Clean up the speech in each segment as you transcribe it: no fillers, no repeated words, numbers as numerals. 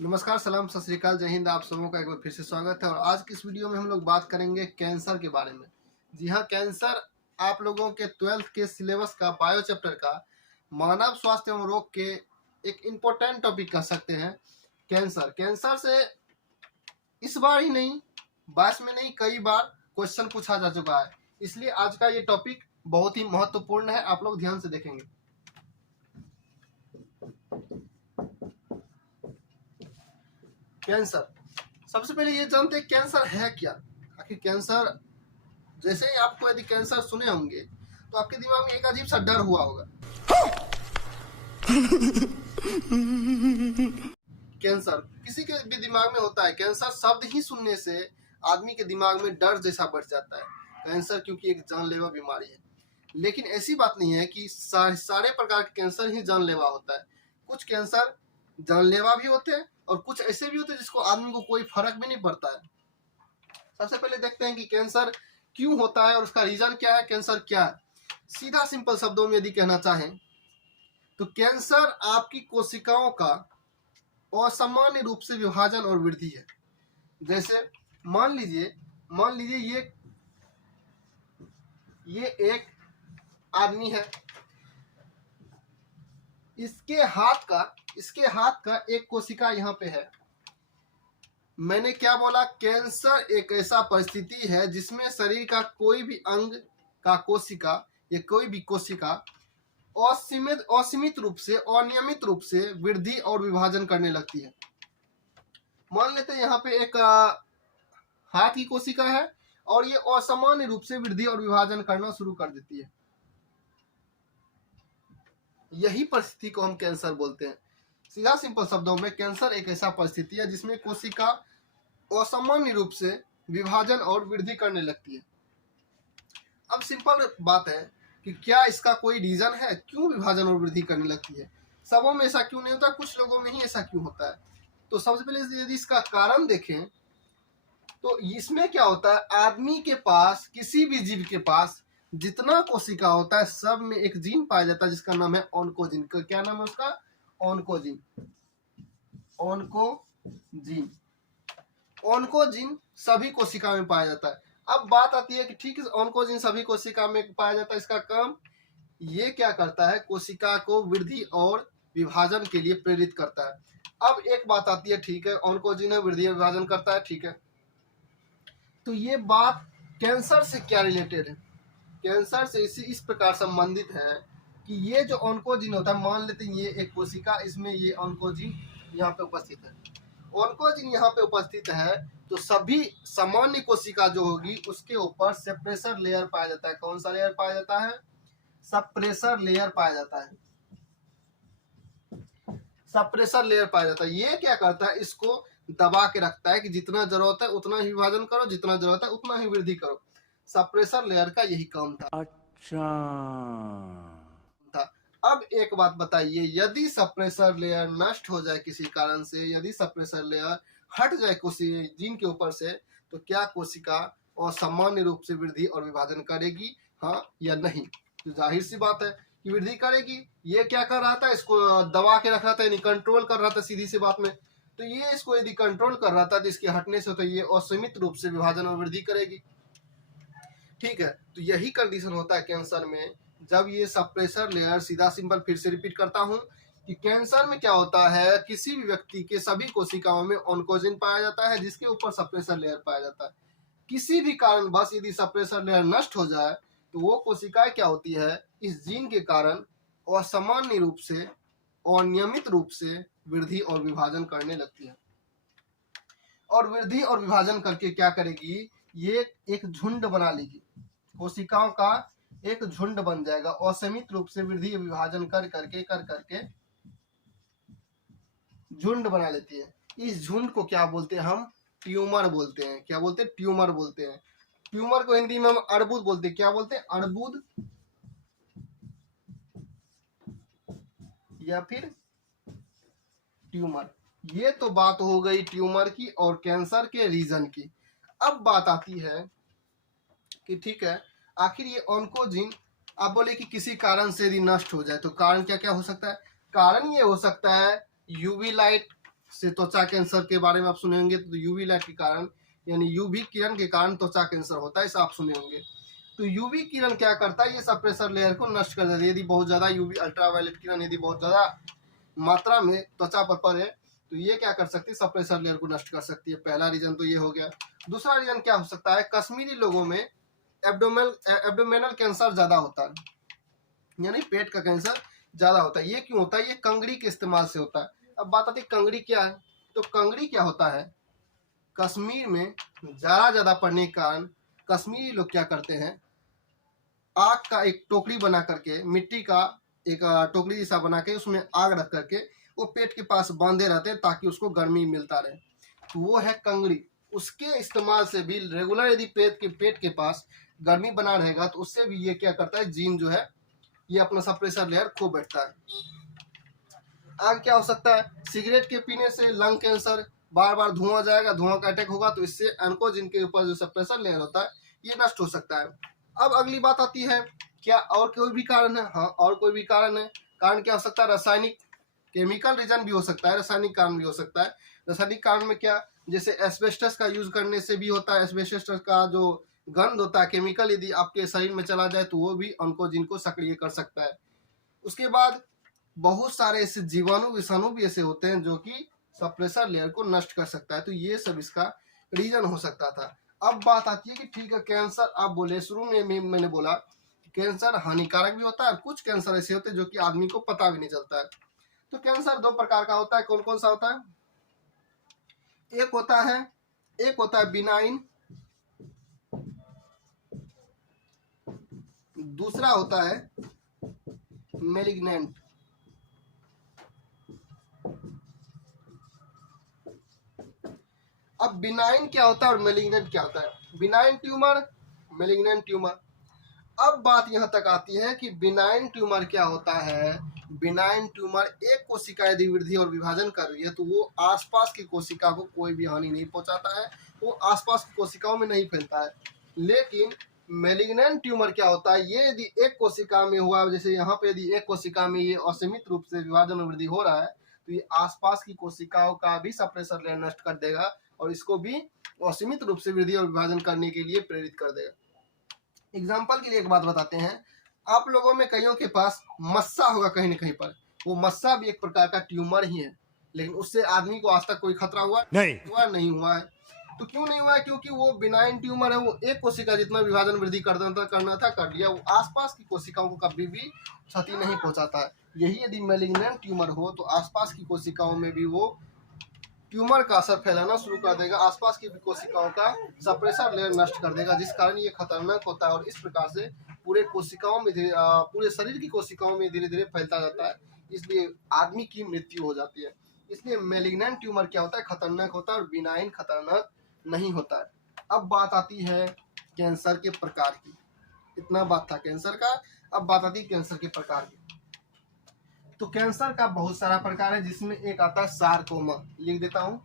नमस्कार, सलाम, सत श्री अकाल, जय हिंद। आप सबों का एक बार फिर से स्वागत है। और आज की इस वीडियो में हम लोग बात करेंगे कैंसर के बारे में। जी हाँ, कैंसर आप लोगों के 12th के सिलेबस का बायो चैप्टर का मानव स्वास्थ्य एवं रोग के एक इम्पोर्टेंट टॉपिक कह सकते हैं। कैंसर से इस बार ही नहीं, 22 में नहीं, कई बार क्वेश्चन पूछा जा चुका है। इसलिए आज का ये टॉपिक बहुत ही महत्वपूर्ण है। आप लोग ध्यान से देखेंगे। कैंसर, सबसे पहले ये जानते हैं कैंसर है क्या। आखिर कैंसर, जैसे ही आपको यदि कैंसर सुने होंगे तो आपके दिमाग में एक अजीब सा डर हुआ होगा। कैंसर किसी के भी दिमाग में होता है। कैंसर शब्द ही सुनने से आदमी के दिमाग में डर जैसा बढ़ जाता है। कैंसर क्योंकि एक जानलेवा बीमारी है, लेकिन ऐसी बात नहीं है कि सारे प्रकार के कैंसर ही जानलेवा होता है। कुछ कैंसर जानलेवा भी होते हैं और कुछ ऐसे भी होते हैं जिसको आदमी को कोई फर्क भी नहीं पड़ता है। सबसे पहले देखते हैं कि कैंसर क्यों होता है और उसका रीजन क्या है, कैंसर क्या है। सीधा सिंपल शब्दों में यदि कहना चाहें तो कैंसर आपकी कोशिकाओं का असामान्य रूप से विभाजन और वृद्धि है। जैसे मान लीजिए ये एक आदमी है। इसके हाथ का एक कोशिका यहाँ पे है। मैंने क्या बोला? कैंसर एक ऐसा परिस्थिति है जिसमें शरीर का कोई भी अंग का कोशिका या कोई भी कोशिका असीमित रूप से, अनियमित रूप से वृद्धि और विभाजन करने लगती है। मान लेते हैं यहाँ पे एक हाथ की कोशिका है और ये असामान्य रूप से वृद्धि और विभाजन करना शुरू कर देती है। यही परिस्थिति को हम कैंसर बोलते हैं। सीधा सिंपल शब्दों में कैंसर एक ऐसा परिस्थिति है जिसमें कोशिका असामान्य रूप से विभाजन और वृद्धि करने लगती है। अब सिंपल बात है कि क्या इसका कोई रीजन है क्यों विभाजन और वृद्धि करने लगती है। सबों में ऐसा क्यों नहीं होता, कुछ लोगों में ही ऐसा क्यों होता है। तो सबसे पहले यदि इसका कारण देखें तो इसमें क्या होता है, आदमी के पास, किसी भी जीव के पास जितना कोशिका होता है सब में एक जीन पाया जाता है जिसका नाम है ऑन्कोजीन। क्या नाम है उसका? ऑन्कोजीन। ऑन्कोजीन सभी कोशिका में पाया जाता है। अब बात आती है कि ठीक है, ऑन्कोजीन सभी कोशिका में पाया जाता है, इसका काम ये क्या करता है, कोशिका को वृद्धि और विभाजन के लिए प्रेरित करता है। अब एक बात आती है, ठीक है, ऑन्कोजीन है, वृद्धि और विभाजन करता है, ठीक है, तो ये बात कैंसर से क्या रिलेटेड है? कैंसर से इस प्रकार संबंधित है कि ये जो ऑन्कोजीन होता है, मान लेते हैं ये एक कोशिका, इसमें ये ऑन्कोजीन यहाँ पे उपस्थित है। ऑन्कोजीन यहाँ पे उपस्थित है तो सभी सामान्य कोशिका जो होगी उसके ऊपर सेप्रेसर लेयर पाया जाता है। कौन सा लेयर पाया जाता है? सप्रेसर लेयर पाया जाता है। सप्रेसर लेयर पाया जाता है। ये क्या करता है, इसको दबा के रखता है कि जितना जरूरत है उतना ही विभाजन करो, जितना जरूरत है उतना ही वृद्धि करो। सप्रेसर लेयर का यही काम था। अच्छा। अब एक बात बताइए, यदि सप्रेसर लेयर नष्ट हो जाए किसी कारण से, यदि सप्रेसर लेयर हट जाए किसी जीन के ऊपर से, तो क्या कोशिका असामान्य रूप से वृद्धि और विभाजन करेगी, हाँ या नहीं? तो जाहिर सी बात है कि वृद्धि करेगी। ये क्या कर रहा था, इसको दबा के रख रहा था, यानी कंट्रोल कर रहा था सीधी सी बात में। तो ये इसको यदि कंट्रोल कर रहा था तो इसके हटने से तो ये असीमित रूप से विभाजन और वृद्धि करेगी। ठीक है, तो यही कंडीशन होता है कैंसर में, जब ये सप्रेसर लेयर, सीधा सिंपल फिर से रिपीट करता हूं कि कैंसर में क्या होता है, किसी भी व्यक्ति के सभी कोशिकाओं में ऑन्कोजीन पाया जाता है जिसके ऊपर सप्रेसर लेयर पाया जाता है। किसी भी कारण बस यदि सप्रेसर लेयर नष्ट हो जाए तो वो कोशिकाएं क्या होती है, इस जीन के कारण असामान्य रूप से, अनियमित रूप से वृद्धि और विभाजन करने लगती है। और वृद्धि और विभाजन करके क्या करेगी, ये एक झुंड बना लेगी। कोशिकाओं का एक झुंड बन जाएगा, असीमित रूप से वृद्धि विभाजन कर करके झुंड बना लेती है। इस झुंड को क्या बोलते हैं हम? ट्यूमर बोलते हैं। क्या बोलते हैं? ट्यूमर बोलते हैं। ट्यूमर को हिंदी में हम अर्बुद बोलते हैं। क्या बोलते हैं? अर्बुद या फिर ट्यूमर। ये तो बात हो गई ट्यूमर की और कैंसर के रीजन की। अब बात आती है कि ठीक है, आखिर ये ऑन्कोजीन, आप बोले कि किसी कारण से यदि नष्ट हो जाए तो कारण क्या क्या हो सकता है? कारण ये हो सकता है यूवी लाइट, से त्वचा कैंसर के बारे में आप सुने होंगे, तो यूवी लाइट के कारण यानी यूवी किरण के कारण त्वचा कैंसर होता है, ऐसा आप सुने होंगे। तो यूवी किरण क्या करता है, ये सप्रेसर लेयर को नष्ट कर देता है। यदि बहुत ज्यादा यूवी अल्ट्रावायलेट किरण यदि बहुत ज्यादा मात्रा में त्वचा पर पड़े तो ये क्या कर सकती है, सप्रेसर लेयर को नष्ट कर सकती है। पहला रीजन तो ये हो गया। दूसरा रीजन क्या हो सकता है, कश्मीरी लोगों में एब्डोमेनल कैंसर ज्यादा होता है, यानी पेट का कैंसर ज्यादा होता है। ये क्यों होता है, ये कंगड़ी के इस्तेमाल से होता है। अब बात आती है कंगड़ी क्या है, तो कंगड़ी क्या होता है, कश्मीर में ज्यादा पड़ने के कारण कश्मीरी लोग क्या करते हैं, आग का एक टोकरी बना करके, मिट्टी का एक टोकरी जैसा बना के उसमें आग रख करके वो पेट के पास बांधे रहते हैं ताकि उसको गर्मी मिलता रहे। तो वो है कंगड़ी। उसके इस्तेमाल से भी रेगुलर यदि पेट के पास गर्मी बना रहेगा तो उससे भी ये क्या करता है, जीन जो है ये अपना सप्रेसर लेयर खो बैठता है। आगे क्या हो सकता है, सिगरेट के पीने से लंग कैंसर, बार बार धुआं जाएगा, धुआं का अटैक होगा, तो इससे एन्कोजिन के ऊपर जो सप्रेसर लेयर होता है ये नष्ट हो सकता है। अब अगली बात आती है, क्या और कोई भी कारण है? हाँ, और कोई भी कारण है। कारण क्या हो सकता है, रासायनिक, केमिकल रीजन भी हो सकता है, रासायनिक कारण भी हो सकता है। रासायनिक कारण में क्या, जैसे एस्बेस्टस का यूज करने से भी होता है। एस्बेस्टस का जो गंध होता है, केमिकल यदि आपके शरीर में चला जाए तो वो भी ऑन्कोजिन को सक्रिय कर सकता है। उसके बाद बहुत सारे ऐसे जीवाणु विषाणु भी ऐसे होते हैं जो कि सप्रेसर लेयर को नष्ट कर सकता है। तो ये सब इसका रीजन हो सकता था। अब बात आती है कि ठीक है, कैंसर आप बोले शुरू में मैंने बोला कैंसर हानिकारक भी होता है, कुछ कैंसर ऐसे होते हैं जो कि आदमी को पता भी नहीं चलता है। तो कैंसर दो प्रकार का होता है, कौन कौन सा होता है, एक होता है बिनाइन, दूसरा होता है मेलिग्नेंट। अब बिनाइन क्या होता है और मेलिग्नेंट क्या होता है, बिनाइन ट्यूमर, मेलिग्नेंट ट्यूमर। अब बात यहां तक आती है कि बिनाइन ट्यूमर क्या होता है। बिनाइन ट्यूमर एक कोशिका यदि वृद्धि और विभाजन कर रही है तो वो आसपास की कोशिका को कोई भी हानि नहीं पहुंचाता है, वो आसपास की कोशिकाओं में नहीं फैलता है। लेकिन मेलिग्नेंट ट्यूमर क्या होता है, ये यदि एक कोशिका में हुआ, जैसे यहाँ पे यदि एक कोशिका में ये असीमित रूप से विभाजन और वृद्धि हो रहा है तो ये आसपास की कोशिकाओं का भी सप्रेसर लेयर नष्ट कर देगा और इसको भी असीमित रूप से वृद्धि और विभाजन करने के लिए प्रेरित कर देगा। एग्जाम्पल के लिए एक बात बताते हैं, आप लोगों में कईयों के पास मस्सा होगा कहीं न कहीं पर, वो मस्सा भी एक प्रकार का ट्यूमर ही है, लेकिन उससे आदमी को आज तक कोई खतरा हुआ नहीं हुआ है। तो क्यों नहीं हुआ है, क्योंकि वो बिनाइन ट्यूमर है, वो एक कोशिका जितना विभाजन वृद्धि करना था कर लिया, वो आसपास की कोशिकाओं को कभी भी क्षति नहीं पहुंचाता है। यही यदि मेलिग्नेंट ट्यूमर हो तो आसपास की कोशिकाओं में भी वो ट्यूमर का असर फैलाना शुरू कर देगा, आसपास की कोशिकाओं का सप्रेसर लेयर नष्ट कर देगा, जिस कारण ये खतरनाक होता है और इस प्रकार से पूरे कोशिकाओं में पूरे शरीर की कोशिकाओं में धीरे धीरे फैलता जाता है, इसलिए आदमी की मृत्यु हो जाती है। इसलिए मेलिग्नेंट ट्यूमर क्या होता है, खतरनाक होता है और बिनाइन खतरनाक नहीं होता है। अब बात आती है कैंसर के प्रकार की। इतना बात था कैंसर का, अब बात आती है कैंसर के प्रकार की। तो कैंसर का बहुत सारा प्रकार है, जिसमें एक आता है सारकोमा, लिख देता हूं,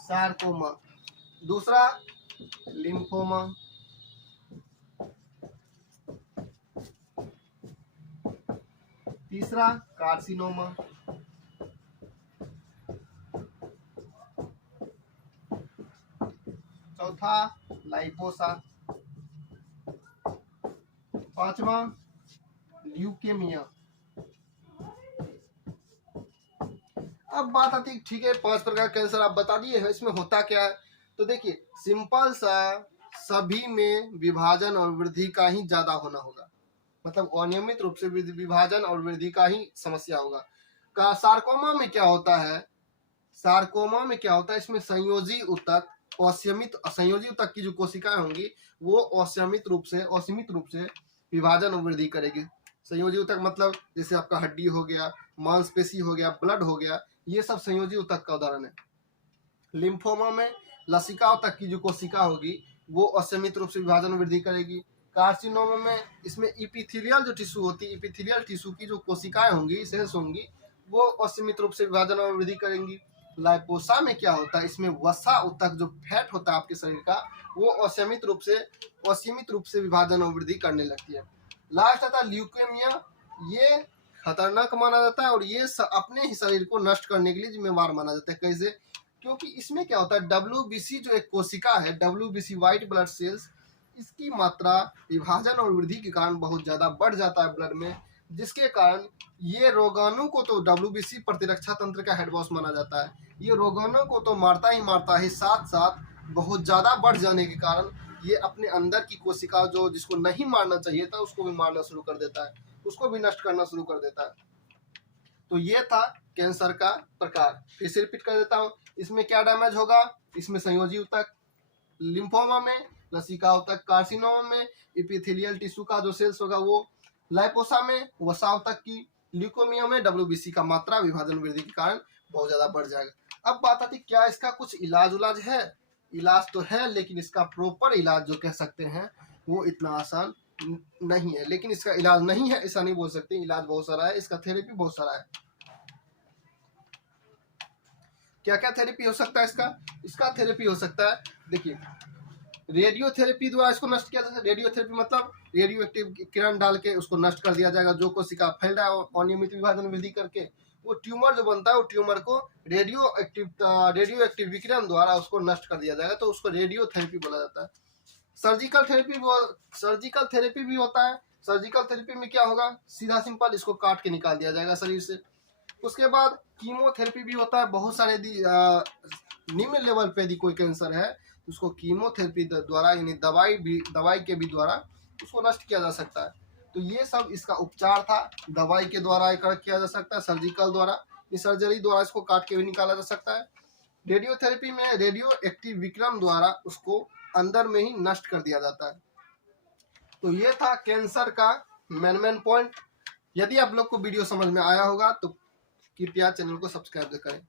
सारकोमा। दूसरा लिम्फोमा, तीसरा कार्सिनोमा, चौथा लाइपोसा, पांचवा ल्यूकेमिया। अब बात आती है ठीक है 5 प्रकार कैंसर आप बता दिए हैं, इसमें होता क्या है। तो देखिए सिंपल सा, सभी में विभाजन और वृद्धि का ही ज्यादा होना होगा, मतलब अनियमित रूप से विभाजन और वृद्धि का ही समस्या होगा। सार्कोमा में क्या होता है, सार्कोमा में क्या होता है, इसमें संयोजी ऊतक संयोजी ऊतक की जो कोशिकाएं होंगी वो असीमित रूप से विभाजन और वृद्धि करेगी। संयोजी ऊतक मतलब जैसे आपका हड्डी हो गया, मांसपेशी हो गया, ब्लड हो गया, ये सब संयोजी ऊतक का उदाहरण है। लिम्फोमा में लसिका ऊतक की जो कोशिका होगी वो असीमित रूप से विभाजन वृद्धि करेगी। कार्सिनोमा में इसमें इपिथेलियल जो टिश्यू होती है, इपिथेलियल टिश्यू की जो कोशिकाएं होंगी, सेल्स होंगी, वो असीमित रूप से विभाजन और वृद्धि करेंगी। लाइपोसा में क्या होता है, इसमें वसा ऊतक जो फैट होता है आपके शरीर का, वो असीमित रूप से विभाजन और वृद्धि करने लगती है। लास्ट आता ल्यूकेमिया, ये खतरनाक माना जाता है और ये अपने ही शरीर को नष्ट करने के लिए जिम्मेवार माना जाता है। कैसे? क्योंकि इसमें क्या होता है, डब्ल्यूबीसी जो एक कोशिका है, डब्ल्यूबीसी व्हाइट ब्लड सेल्स, इसकी मात्रा विभाजन और वृद्धि के कारण बहुत ज्यादा बढ़ जाता है ब्लड में, जिसके कारण ये रोगाणु को तो डब्ल्यूबीसी प्रतिरक्षा तंत्र का हेड बॉस माना जाता है, ये रोगाणु को तो मारता ही मारता है, साथ साथ बहुत ज्यादा बढ़ जाने के कारण ये अपने अंदर की कोशिका जो जिसको नहीं मारना चाहिए था उसको भी मारना शुरू कर देता है, उसको भी नष्ट करना शुरू कर देता है। तो ये था कैंसर का प्रकार। फिर से रिपीट कर देता हूँ, इसमें क्या डैमेज होगा, इसमें संयोजी ऊतक, लिम्फोमा में, लसिका ऊतक, कार्सिनोमा में एपिथेलियल टिश्यू का जो सेल्स होगा वो, लाइपोसा में वसा ऊतक की, ल्यूकोमिया में डब्ल्यूबीसी का मात्रा विभाजन वृद्धि के कारण बहुत ज्यादा बढ़ जाएगा। अब बात आती क्या इसका कुछ इलाज उलाज है? इलाज तो है, लेकिन इसका प्रॉपर इलाज जो कह सकते हैं वो इतना आसान नहीं है। लेकिन इसका इलाज नहीं है ऐसा नहीं बोल सकते, इलाज बहुत सारा है, इसका थेरेपी बहुत सारा है। क्या क्या थेरेपी हो सकता है इसका थेरेपी हो सकता है, देखिए रेडियोथेरेपी द्वारा इसको नष्ट किया जा सकता है। रेडियोथेरेपी मतलब रेडियो एक्टिव किरण डाल के उसको नष्ट कर दिया जाएगा, जो कोशिका फैल रहा है अनियमित विभाजन वृद्धि करके वो ट्यूमर जो बनता है वो ट्यूमर को रेडियो एक्टिव विकिरण द्वारा उसको नष्ट कर दिया जाएगा, तो उसको रेडियोथेरेपी बोला जाता है। सर्जिकल थेरेपी भी होता है। सर्जिकल थेरेपी में क्या होगा, सीधा सिंपल इसको काट के निकाल दिया जाएगा शरीर से। उसके बाद कीमोथेरेपी भी होता है। बहुत सारे निम्न लेवल पे यदि कोई कैंसर है उसको कीमोथेरेपी द्वारा यानी दवाई के भी द्वारा उसको नष्ट किया जा सकता है। तो ये सब इसका उपचार था, दवाई के द्वारा किया जा सकता है, सर्जिकल द्वारा, सर्जरी द्वारा इसको काट के भी निकाला जा सकता है। रेडियोथेरेपी में रेडियो एक्टिव विकिरण द्वारा उसको अंदर में ही नष्ट कर दिया जाता है। तो ये था कैंसर का मेन पॉइंट। यदि आप लोग को वीडियो समझ में आया होगा तो कृपया चैनल को सब्सक्राइब करें।